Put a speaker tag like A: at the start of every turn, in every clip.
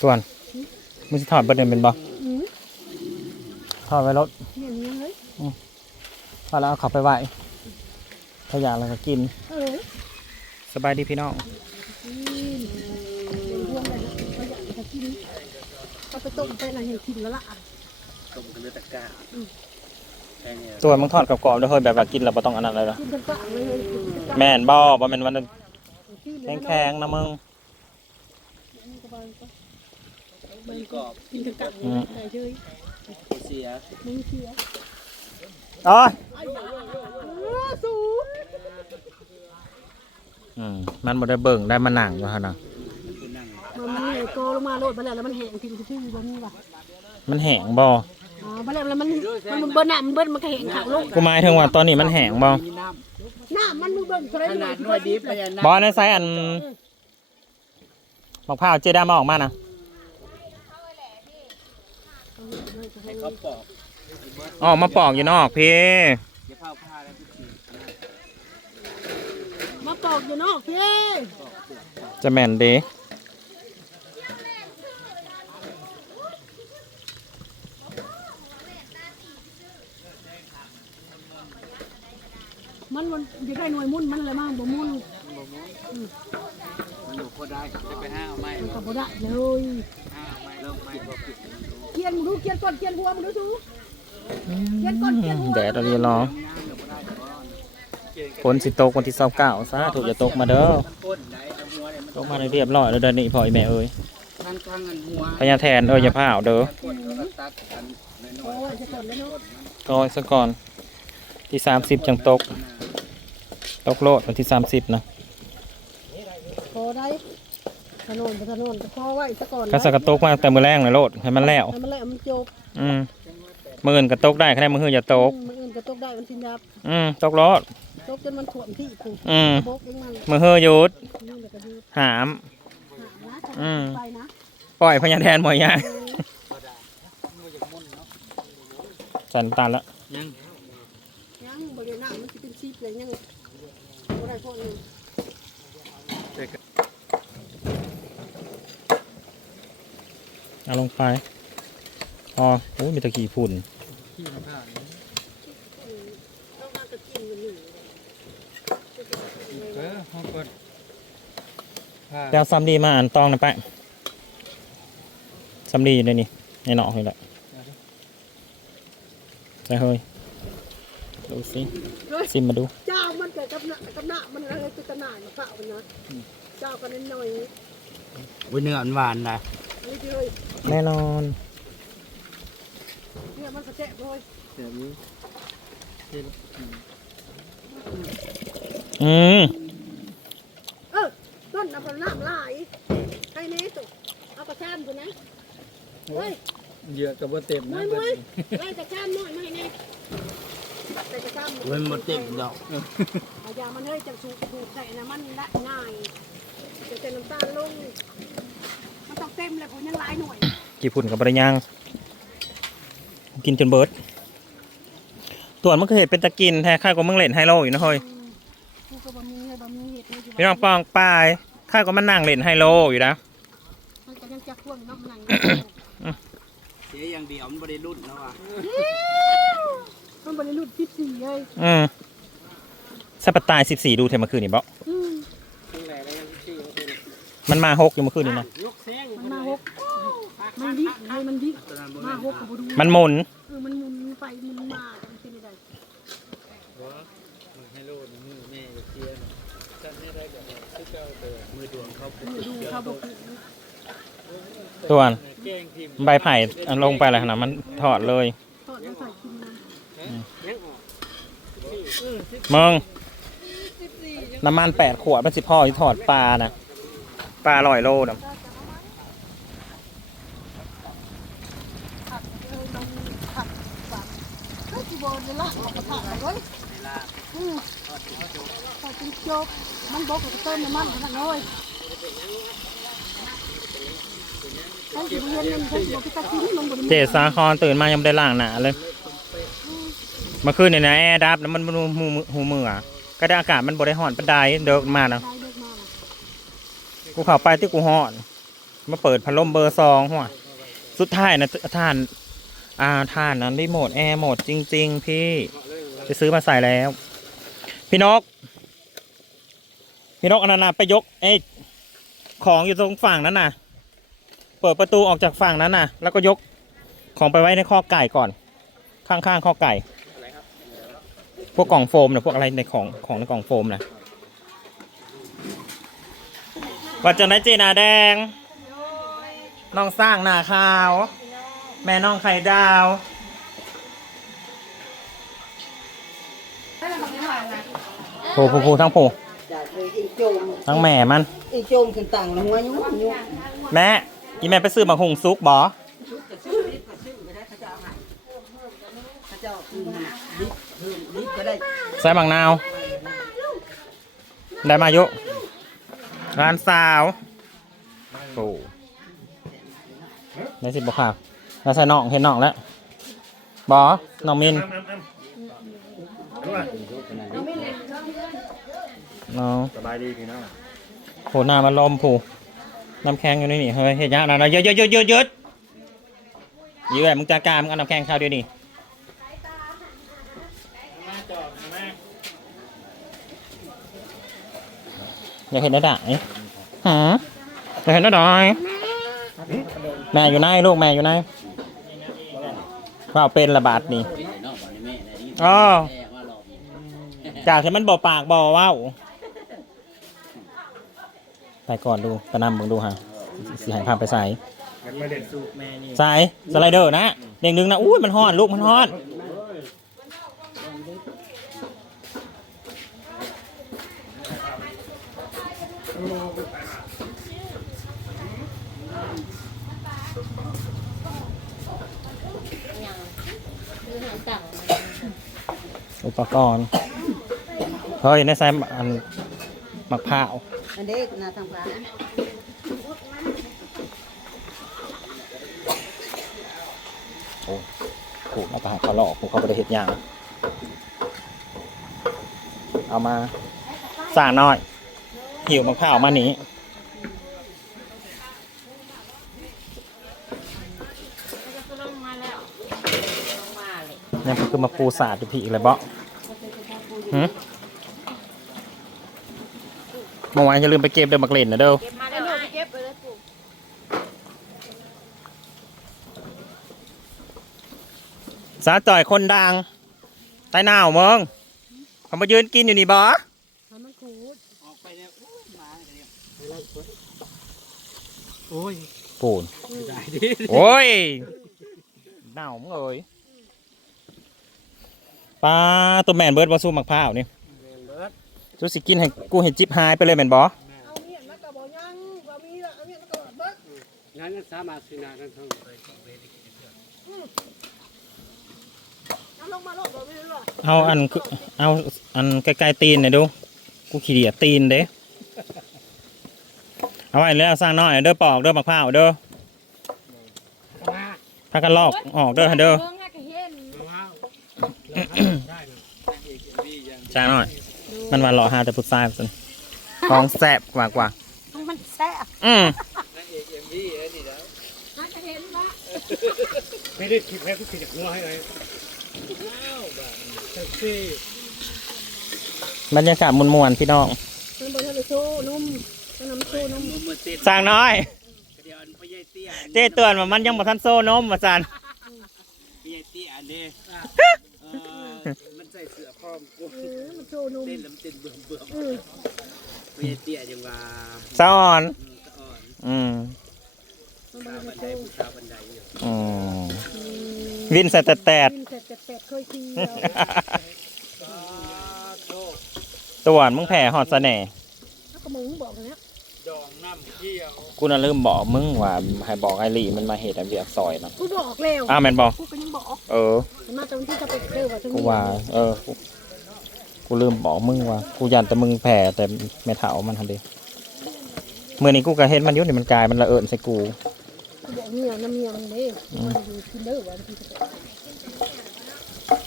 A: ส่วนมึงสิถอดประเด็นเป็นบ่
B: อืม
A: ถอดไว้รถ
B: เมียนยังเลย
A: พอแล้วเอาเขาไปไหว้ถ้าอยากแล้วก็กิน
B: เออ
A: สบายดีพี่น้อง
B: อืมเป็นห่วงเลยนะเขาอยากจะกินเขาไปต้มไปอะไรให้กินแล้วล่ะ
C: ต้มกันด้วยตะกร้าแค่เนี้ย
A: ตัวมึงทอดกับกรอบๆด้วยเฮ้ยแบบว่ากินแล้วบ่ต้องอันนั้นเลยหรอ
B: กินกันกะเลย
A: แม่นบ่บ่แม่นวันแข็งๆนะมึง
C: มันกรอบ
B: กินกันกะ
A: อืม
B: ใส่เฉย
C: เสีย
B: มึงเสีย
A: อ๋อ
B: สูง
A: อืมมันบ่ได้เบิ่งได้มานั่งอยู่หั่นน่ะ
B: มันเหนื่อยโตลงมาโลดไปแล้วแล้วมันแห้งทิ้งที่บ่มีว่ะ
A: มันแห้งบ่
B: อ๋อไปแล้วแล้วมันมันเบิ้ลหน้ามันเบิ้ลมันก็แห้งขางลง
A: กูหมายถึงว่าตอนนี้มันแห้งบ่
C: มีน้
B: หน้ามันมึงเบิ้ลเท่าไหรำ
C: ข
B: หน่
C: นาดน่วยดิบพญานา
A: บ่
C: ค
A: ในไซส์อันมะพร้าวเจด้ามาออกมานะ
C: ให้เขาปอก
A: ออกมาปอกอยู่นอกพี่
C: เดี๋ยวผ้าผ้าแล้วก็ขีด
B: มาปอกอยู่นอกพี่
A: จะแม่นเด้
B: มันมันจะได้หน่วยมุ่นมันเลยมากบ่มุ่น
C: มันอยู่พอได้จะไปห้าเอาไม้
B: มันก็บ่ได้เลย
C: ห้าเอาไม้แล้วไม้ก็ปิด
B: เกียนมึงดูเกียนก่อนเกียนหัวมึงดูดู
A: อืมแดดอะไรรอฝนสิตกวันที่29ซะถูกจะตกมาเด้อ
C: มันก้นไหนเอาหัวเนี่ยมัน
A: ตกมาได้เรียบร้อยแล้วเด้อนี่พ่ออีแม่เอ้ย
C: ข้างข้างอันหัว
A: พญาแทนเอ้ยอย่าพลาดเด้อ
C: ก้นแล้วก็ตัดกันน้อย
B: โอ้ยจะก่อนแล้วเนาะ
A: ก้อยซะก่อนที่30จังตก ตกโลดวันที่30นะ
B: พอได้ ถนนไปถนนก็พอไว้ซะก่อน
A: ข้าสกกระตกมาแต่มือแรงนะโลดให้มันแล้ว
B: ให้มันแล้วมันจบ
A: อืมมืออื่นกระตกได้แค่มือหื้ออย่าตก
B: มันอื่นก็ตกได้มันสิยับ
A: อืมตกรถ
B: ตกจนมันถ่วมที่กู
A: อืม
B: บกเองมัน
A: มือหื้อหยุด
B: นี่แหละก็คือ
A: หาม
B: หานะ
A: อืม
B: ไปนะ
A: ปล่อยพญาแทนหมวยยาสันตานละ
C: ยัง
B: ยังบริเวณหน้ามันจะเป็นชีพเลยยังบ่ได้พวกนึ
A: เอาลงไปพอโอ้ยมีตะกี้ฝุ่น
C: ขี้มะพร้าวนี่
B: ต้องมาก็กินอยู่นี่
C: เออห้องก้นผ้า
A: เดี๋ยวซัมดีมาอ่านตองหนะแปะซัมดีอยู่ในนี่ในหนอกนี่แหละใส่เฮ้ยดูสิซิมมาดู
B: เจ้ามันเกิดกับหน้ากับหน้ามันอะไรคือกับหน้ามาเฝ้ามันนะเจ้ากันนิดหน่อย
C: อุ้ยเนื้อหวานนะ
B: อันนี้เลย
A: แน่นอน
B: เนี่ยมันกระแจะเลย
C: เดี๋ยวนี้
A: อืม
B: เออต้นน้ำน้ำลายให้เนสุเอากระชานกูนะเฮ้ย
C: เหยื่อกับว่าเต็ม
B: น้
C: นะ
B: อย
C: เบิ
B: น้อย
C: ด
B: ไล่กระชานน้อยมาให้เนใส่กระชาน
C: เว้นหมดเต็มดอก
B: เอายามันเฮ้ยจังสูถูกใส่นะมันละง่ายจะเป็นน้ำตาลลงมันต้อง เต็มเลยผมยังหลายหน่วย
A: กี่ฝุ่นกับบริยางกินจนเบิร์ดตัวนมันก็เห็นเป็นตะกินแท้ค่ายก็มึงเล่นไฮโลอยู่นะเฮ้ย
B: กูก็บ่มีให้บ่มีเห็ดเลย
A: พี่น้องปองปลายค่ายก็มานั่งเล่นไฮโลอยู่นะ
B: มันก็ยังจะพ่วงน้ำมัน
C: เสียอย่างเดียวมันไม่ได้รุ่นแล้วอะ
B: มันบริลุดที่สี่เลย
A: อืมสัปตายสิบสี่ดูเทมเมื่อคืนนี่บ่
B: อืม
C: ตั้งแต่แล้วยังชื่อว่าเป็น
A: มันมาหกอยู่เมื่อคืนนี่นะ
C: ยกแซง
B: มันมาหก มันดิเลยมันดิมาหกกับดู
A: มันหมุน
B: เออมันหมุนไปหมุนมามันเป็นยังไง
C: ให้โลดมือแม่เชียร์จันไม่ได้แบบที่เจ้าเดินมือดวงเขาเป็น
B: มือดูเขาบอก
A: ตัวน
C: แกล้งทีม
A: ใบไผ่อันลงไปอะไรขนาดมันถอดเลย
B: ทอดมาใส่กินนะ
C: ยังออก
A: มึงน้ำมันแปดขวดเป็นสิพ่อที่ถอดปลานะปลาลอยโลนะ
B: ผักเออมันผักฝักเฮ้ยจีบอลเลยล่ะเอากระถางไว้
C: เวลา
B: อืมใส่กินจบมันบ อกกับเติมน้ำมันขนาดน้อยเรียนมันเป็นบอกที่ตะกี้มันบริ
A: เจสาคอนตื่นมายังไม่ได้ล้างหนาเลยเมื่อคืนเนี่ยนะแอร์ดับแล้วมันหูหูหูมืออะก็ได้อากาศมันบริหอนปันไดเดิกมานะ
B: ได้เด็กมา
A: กูเข้าไปที่กูหอนมาเปิดพัดลมเบอร์สองหัวสุดท้ายนะท่านอ่าท่านนั้นได้โหมดแอร์หมดจริง ๆ พี่ไปซื้อมาใส่แล้ว พี่นก พี่นกอนานาไปยกเอ้ยของอยู่ตรงฝั่งนั้นน่ะ เปิดประตูออกจากฝั่งนั้นน่ะ แล้วก็ยกของไปไว้ในข้อไก่ก่อน ข้างๆข้อไก่ พวกกล่องโฟมนะพวกอะไรในของของในกล่องโฟมนะวัดจันทร์เจนาแดง น้องสร้างหนาขาว แม่น้องไข่ดาวโผูผูผูทั้งผู
D: อยากเลย อีโจม
A: ทั้งแม่มัน
D: อีโจมขึ้นต่างลงมายุ่งยุ่ง
A: แม่อีแม่ไปซื้อมาหุงซุกบอ
D: ชุดกระซื้อรีบกระซื้อไปได้เขาจะเอาให้เขาจะเอาคืนให้รีบเพิ่มรีบก็ได้
A: ใส่บางนาว ได้มายุร้านสาวโอ้ได้สิบบอกค่ะแล้วใส่น่องเห็นน่องแล้วบอน้องมินน้อง
C: สบายดีพี่น้อง
A: โหหน้ามันลมผูน้ำแข็งอยู่นี่นี่เฮ้ยเห็นยังนะนะเยอะเยอะเยอะเยอะเยอะยืดมึงจัดการมึงเอาน้ำแข็งเข้าเดี๋ยวนี้อยากเห็นได้ด่ไหฮะอยากเห็นได้ด่แม่อยู่ไหนลูกแม่อยู่ไหนว่าเป็นระบาดนี่อ๋อจากที่มันบ่ปากบ่เว้า ไปก่อนดูไปนำมึงดูฮะสิใหายพาไปใส่
C: ยังไม่เด็ดสูตรแม่นี่
A: ใส่สไลเดอร์นะเด้งดึงนะอุ้ยมันฮ้อนลูกมันฮ้อนอุปกรณ์เฮ้ยในใส่อันมะพร้าว
D: อันเด็กนาทางฟ้า
A: ผูกแล้วก็ให้เขาหลอกผูกเขาไปได้เห็ดยางเอามาสร้างน้อย หิวมะพร้าวมานี้นี่นคือมาปูสาดอยู่พี่อีกเลยเบาะหืม เมื่อวานอย่าลืมไปเก็บเดิมมักเล่นนะเด้อ
B: เก็บมาแล้วเก็บไปเลยปู่
A: สาจ่อยคนดังใต้หนาวมึงเขามายืนกินอยู่นี่บอ
B: ทำมันขูด
D: ออกไปแล้วโอ้ยมาเดี๋ยว
C: โอ้ย
A: ปูน
C: ได้ดิ
A: โอ้ยหนาวมึงเอ้ยปลาตัวแมนเบิร์ดบอสู้มักพร้าวนี่
C: เบิร์ ด
A: สู้สิกินให้กูเห็นจิบหายไปเลยแมนบอ
B: เอาเมียนมากระบอกยังว่ามีละเอาเมียนมากระบอกเบิด
C: งั้นสามารถสินากันทั้ง
B: เอาลงมาโลดบ่มีหรอก
A: เอาอันคือเอาอันใกล้ๆตีนหน่อยดูกูขี้เดียดตีนเด้เอาไว้แล้วสร้างน้อยเด้อปอกเด้อมักพร้าวเด้อถ้ากันลอกออกเด้อเด้อ
B: เบิ่งน่ะก็เห็น
C: ว้าวได้เลยเอกดียัง
A: สร้างน้อย มันว่าหล่อหาแต่พุทรายสิกองแสบกว่ากว่า
B: มันแซ่บ
A: อืม
C: นางเอกเอ็มวีเอ้นี่แล้ว
B: น่าจะเห็นว่า
C: ไม่ได้คิดแค่ทุกสิ่งหัวให้เลยว้าวแบบแท็กซี่
A: บรรยากาศมวนๆพี่น้อง
B: มันบ่ทันได้โชว์นุ่มมันน้ำโชว์นุ่ม
C: มือมือติด
A: สร้างน้อย
C: เดี๋ยวพ่อใหญ่เตี้ย
A: เจ้เตือนว่ามันยังบ่ทันโซ่นมว่าซั่น
C: พ่อใหญ่เตี้ยอันนี้มันใส่เสื้อพร้ อมกู
B: เออมันโชว์นุ่ม
C: เต้นแล้วมันเต้นเบื่อเบื่อ
B: เออ
C: พ่อใหญ่เตี้ยยังว่า
A: สะอ่อน
C: อืมสะอ่อน
A: อืม
B: มันบ่
C: สาว
B: ได้
C: บัน
B: โชว์
C: ไดผู้สาวบันไดอยู่
A: อืม
B: อืม
A: วินใส่แต่แตด
B: กินเสร็จแต่เป็ดเคยที
C: สาธุ
A: ตัวอ่อนมึงแผ่หอดเสน่ห์
B: แล้วก็มึงบอกนะ
C: ดองน้ำเที่ยว
A: กูน่ะลืมบอกมึงว่าให้บอกไอรีมันมาเหตุอันเบียกซอยนะ
B: กูบอกแล้ว
A: อ้าวแม่นบอก
B: กูก็ยังบอก
A: เออ
B: มาตรงที่จะไปเจอว่าตรง
A: กู
B: นี้
A: ว่า เออ กูกูลืมบอกมึงว่ากูยันแต่มึงแผ่แต่ไม่เถามันทันเดีเมื่อนี้กูก็เห็นมันอยุ่นี่มันกลายมันละเอิญใส่กู
B: กูบอกเมียน้ำเมียมันเด้มันอยู่กินเด้อวันที่จะไป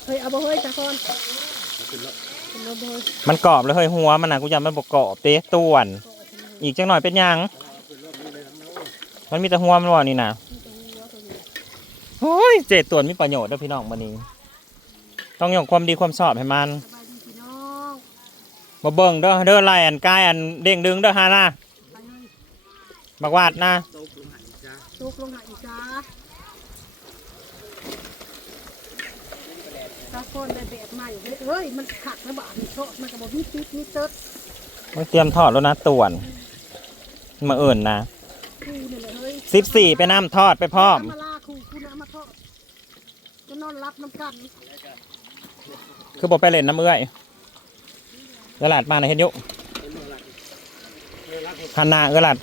B: เฮ้ยเอาบ่เฮ้ยจ้าคอนเป็นรถบ่เฮ้ย
A: มันกรอบเลยเฮ้ยหัวมันนะกูยันมันบกกรอบเต้ต่วน อีกจังหน่อยเป็นหยังมันมีแต่หัวมันว่านี่นะโอ้ยเจตวนมีประโยชน์เด้วยพี่น้องวันนี้ ต้องยกความดีความชอบให้มัน
B: สบายดีพี่น้อง
A: มาเบิ่งเด้อเด้อไล่อันกายอันเด้งดึงเด้อฮานะ
B: ไปเลย
A: บักวาดนะ
B: ตุกลงหาอีกจ้าตาคนในแบบใหม่เฮ้ย มันขักระบาดมันโชดมันกระบอกมีปิดมีเติร์ด
A: ไม่เตรียมทอดแล้วนะต่วน มาเอิ่นนะ
B: คูนี่เลยเฮ้ย
A: สิบสี่ไปน้ำทอดไปพร้อม
B: มาลาคูคูนะมาทอดจะนอนรับน้ำกัน
A: คือบอกไปเล่นน้ำเอื้อย กระลาดมาในอยเฮ็ดอยุฮันนาเอื้อหลาด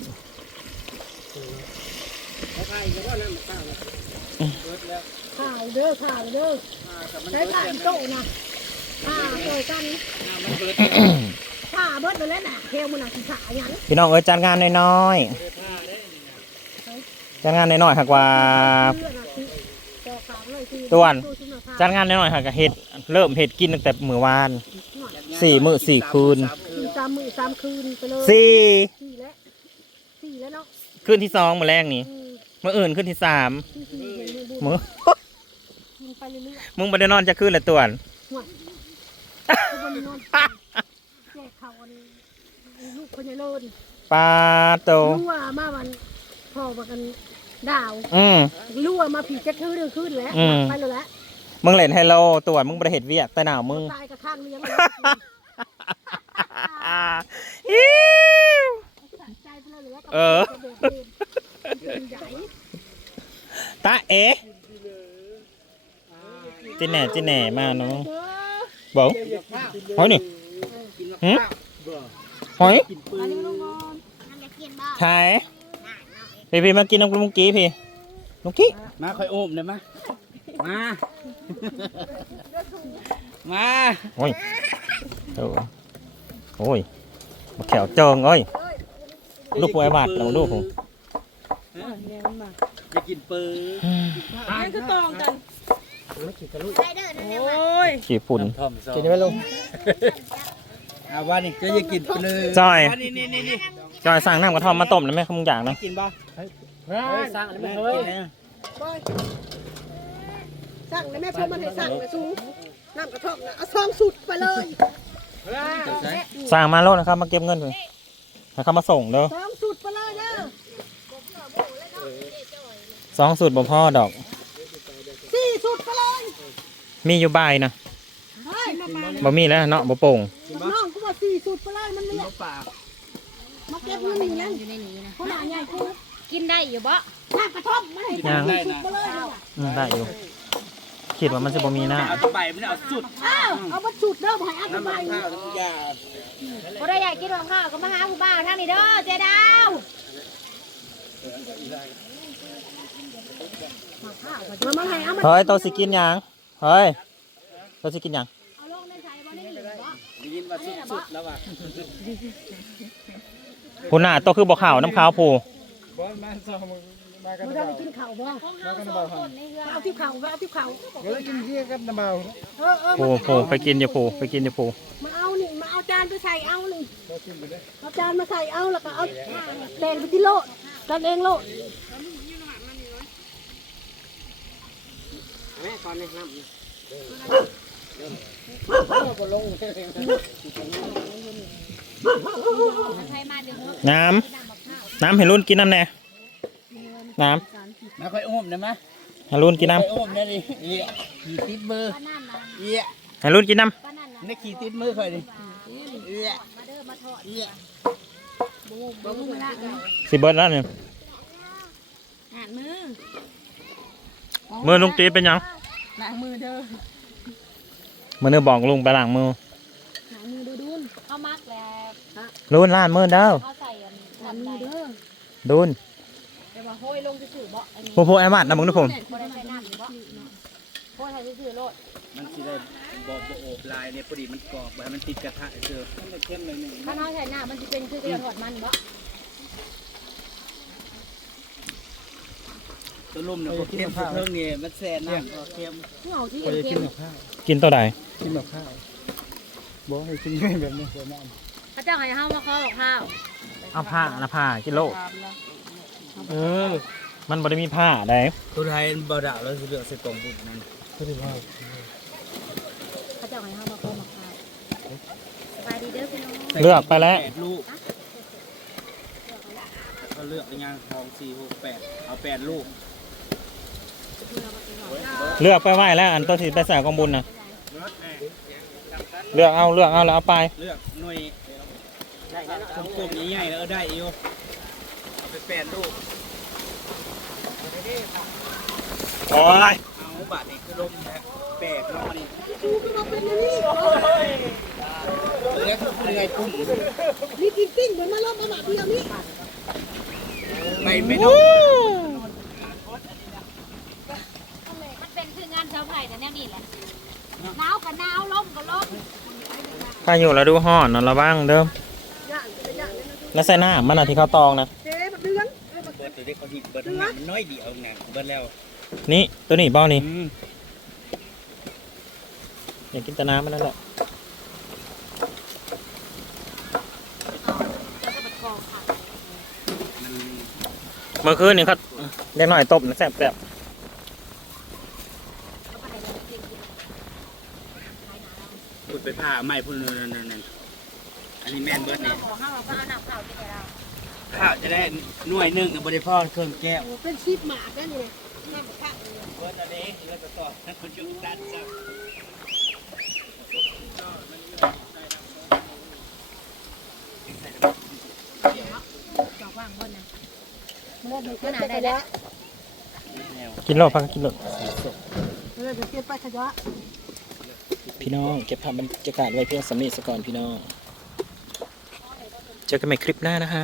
B: ข่าวเด้อข่าวเด้อใช้ข่าวโต๊ะนะข่าวเจอกันข่าเบิดไปแล้วน่ะเทวมันน่ะสิขาหยัง
A: พี่น้องเอ้ยจัดงานน้อยๆจัดงานน้อยๆหากว่า
B: เพื่อนน่ะสิต่อข่าวเลยสิ
A: ต่วน
B: สู้ๆนะคะ
A: จัดงานน้อยๆหากเฮ็ดเริ่มเฮ็ดกินตั้งแต่มื้อวาน สี่มื้อสี่คืน
B: สี่สามมื้อสามคืนไปเลย
A: สี่
B: สี่แล้วสี่แล้วเนาะ
A: คืนที่สองมื้อแรกนี่
B: อืม
A: มื้ออื่นคืนที่สาม
B: สี่สี่เห็นในบุญ
A: มื้อ
B: กินไปเรื่อย
A: มึงบ่ได้นอนจะคืนละต่วน
B: ๆห่วยทุกวันนี้นอนแจกข่าววันลูกคนในโลด
A: ปลาโต
B: รู้ว่ามาวันพ่อมากันดาว
A: อืม
B: รู้ว่ามาผีจะคืนเรื่องคืนแล้ว
A: อืม
B: ไปเลยแล้ว
A: มึงเล่นไฮโลต่วนมึงบ่ได้เฮ็ดเวียกแต่หนาวมึง
B: ตายกับข้างเลี้ยงเลย
A: อิ๊ว
B: ใจไปเลยแล้ว
A: เออ
B: เป็นใหญ่
A: ตาเอ๋จิแหน่จิแหน่มาเนาะ
B: เด้อ
A: บอกหอยนี่หึหอย
B: อันนี้น้องนอน
A: ขายพี่พี่มากินน้ำกลุงกี้พี่ลุงกี้
C: มาค่อยอุ้มได้ไหมมา มา
A: โอ้ยโอ้โอ้ยมาแขวเจิงเอ้ยลูกปวยบาดเราลูกผม
C: จะกินปืน
B: นั่นคือตองกัน
A: ขี้ฝุ่น
C: กินได้ไหมลุงอาว่านี่ก็จะกินไปเลย
A: จอย
C: ว่านี่นี่นี่นี่
A: จอยสั่งน้ำกระท่อมมาต้มนะแม่ขมึงอยากนะ
C: กินบ่เฮ้ยสั่งอะไรไม่เฮ้ย
B: บอย สั่งเลยแม่ชมมันให้สั่งเลยสูน้ำกระทอกนะเอาซองสุดไปเลย
A: สั่งมาโลดนะครับ มาเก็บเงินเลยให้เขามาส่งเด้อ
B: ซองสุดไปเลยเด้อ
A: สองสูตรบ่พ่อดอก
B: สี่สุดไปเลย
A: มีอยู่ใบายนะ
B: เฮ้ยมาปา
A: บ่มีแล้วเนาะบ่โป่ง
B: น้องกูว่าสี่สุดไปเลยมันนี่แหละ
C: ปาก
B: มาเก็บเงินนี่แล้ว
E: อยู่ในนี้นะ
B: เขาหนาใหญ่กู
E: กินได้อยู่บ่
B: น้ำกระทอกมาให้สั่งสุดไปเลยเนี่ย
A: อืมได้อยู่ คิดว่ามันจะบ่มีหน้า
C: เอาตะไบไม่ได้เอาสุด
B: อ้าวเอามาจุดเด้อบ่ให้อันต
C: น้ำมั
B: รานย
C: ข้าวทุกอย่าง
E: บ่ได้อยากกินของข้าวก็มาหาผู้บ่าวทางนี้เด้อเจ๊ดาว
B: มามาให้เอามา
A: เฮ้ยโตสิกินหยังเฮ้ยโตสิกินหยัง
E: เอาลงในใส่บ่ได้หรือบ่
C: ได้ยินว่าสุดสุดแล้วว่ะ
A: ผู้หน้าโตคือบ่ขาวน้ำขาวผู้
F: บอลมาซ้อม มากัน
B: บ่ได้กินข้าวบ่
E: ของเฮาสองคนในเรือ
B: เอาที่ข้าวเอาที่ข้าว
F: ก็เลยกินเที่ยกันนะเบา
B: เออเออ
A: ผู้ผู้ไปกินอย่าผู้ไปกินอย่าผู้
B: มาเอานี่มาเอาจานไปใส่เอานี่เอาจานมาใส่เอาแล้วก็เอาแดงไปที่โลดกันเองโลด
C: แม่ตอนนี้น้ำ
E: ใครมาดึง
A: น้ำน้ำให้รุ่นกินน้ำแน่ น้
C: มาค่อยอุ้มได้ไหมำ
A: ให้รุ่นกินน้
C: ค่อยอุ้มได้ดิเอียขี่ติดมือ
E: ป้านั่นนะ
C: เอียำ
A: ให้รุ่นกินน้
E: ป้านั่นนะ
C: นี่ขี่ติดมือค่อยดิเอีย
E: มาเด้อมาทอด
C: เอีย
E: บ่มึงละำ
A: สิเบิร์ดแล้วเนี่ย
E: อ่านมือ
A: มือลุงตีเป็นหยัง
B: ล้างมือเด้อ
A: มือเนื้อบอกลุงไปล้างมือ
B: ล้างมือดูดูน
E: เอามักแล้ว
A: รุ่นล้านมือเด้อ
E: เอาใส่อัน
B: ล้าง
E: น้ำ
B: มื
E: ใด
B: อเด้อ
A: ดุน
E: แต่ว่าโห้ยลง ซื่อๆบ่อันนี้
A: ผู้ผู้ไอ้บัดนะมึงนะผม
E: บ่ได้ใส่น้ำอยู่บ่โห้ยใส่ซื่อๆโลด
C: มันสิได้บ่บ่โอบลายเนี่ยพอดีมันกรอบแบบมันติดกระทะเจอเข้มเลยหนึ่ง
E: ถ้าน้อยใส่น้ำมันสิเป็นคือกระทอดมันบ่
C: ตัวลุ่มเนี่ยพอเข้มสุดเพิ่งเนี่ยมันแซ่น้ำพอเข้ม
B: เอาที่
F: พอจะกิ
B: เค็
F: น
B: ม
F: กับข้าว
A: กินตัวใด
F: กินกับข้าวบอกให้กินง่ายแบบนี้เดี๋ยวน้
E: พระเจ้าให้เฮามาขอข้าว
A: เอาผ้านะผ้ากิโล
C: เออ
A: มันบ่ได้มีผ้าได้
C: ตัวไทยบ่ดาวแล้วสิเลือกใส่กล่องบุญนั่นก็ได้ว่า
E: เขาจะเอาให้เฮามาโกมาขายสบายดีเด้อพี่น้อง
A: เลือกไปแล้ว
C: แปดลูกเขาเลือกเอายังทองสี่หกแปดเอาแปดลูก
A: เลือกไปไหวแล้ว อันตัวที่ไปใส่กองบุญนะเลือกเอาเลือกเอาแล้วเอาไป
C: เลือกหน่วยกลมๆใหญ่ๆแล้วเอาได้อยู่เอาไปแปดลูก
A: โอ้ย
C: เอาบาทนี่คือลมแท้แปดเนาะนี่
B: ดูก็มาเป็นอย่างนี้
C: เลือกเลือกกุ้ง
B: นี่กินกิ้งเหมือนมาล้มมาหมาพียงนี้
C: ไปไม่ต้อง
E: มันเป็นคืองานช้าไผ่แต่แนวนี้แหละหนาวก็หนาวลมก็ลม
A: พายุแล้วดูห่อนนอนระวังเด้อ
B: ย่างจะย่างเลยนะ
A: แล้วใส่หน้ามันอะที่เขาตองนะ
C: ตัวเด็กเขาดิเบิดมันน้อยเดียวไงเบิดแล้ว
A: นี่ตัวนี้บ้านี่
C: อืม
A: อยากกินแต่น้ำมันนั่นแหละ
E: แล้วก็บัดกองค่ะ
C: มัน
A: เมื่อคืนนี่เขาเด็กหน่อยตบนะแซ่บแซ่บ
E: แล้วก็ให้เราเก่งๆขายหนาเรา
C: พูดไปผ้าไหม้พุ่นนั่นนั่นนั่นอันนี้แม่นเบิดนี่
E: ขอห้าเราก็เอาน้ำเปล่าที่เรา
C: ข้าวจะได้หน่วยหนึ่งกับบริพ่อเครื่องแก้ว
B: โอ้เป็นชีพหมาแค่นี้แม่บอกข้างเลย
C: เบิดอันนี้เบิดไปต่อนั่นคนจุดดันจ้ะ
E: จอกว่างบนนะ
B: เมื่อเด็กไปขยะ
C: แนว
A: กินโลพักกินโล
B: เมื่อเด็กไปขยะ
A: พี่น้องเก็บภาพบรรยากาศไว้เพียงสำนีสก่อนพี่น้อง เจอกันใหม่คลิปหน้านะคะ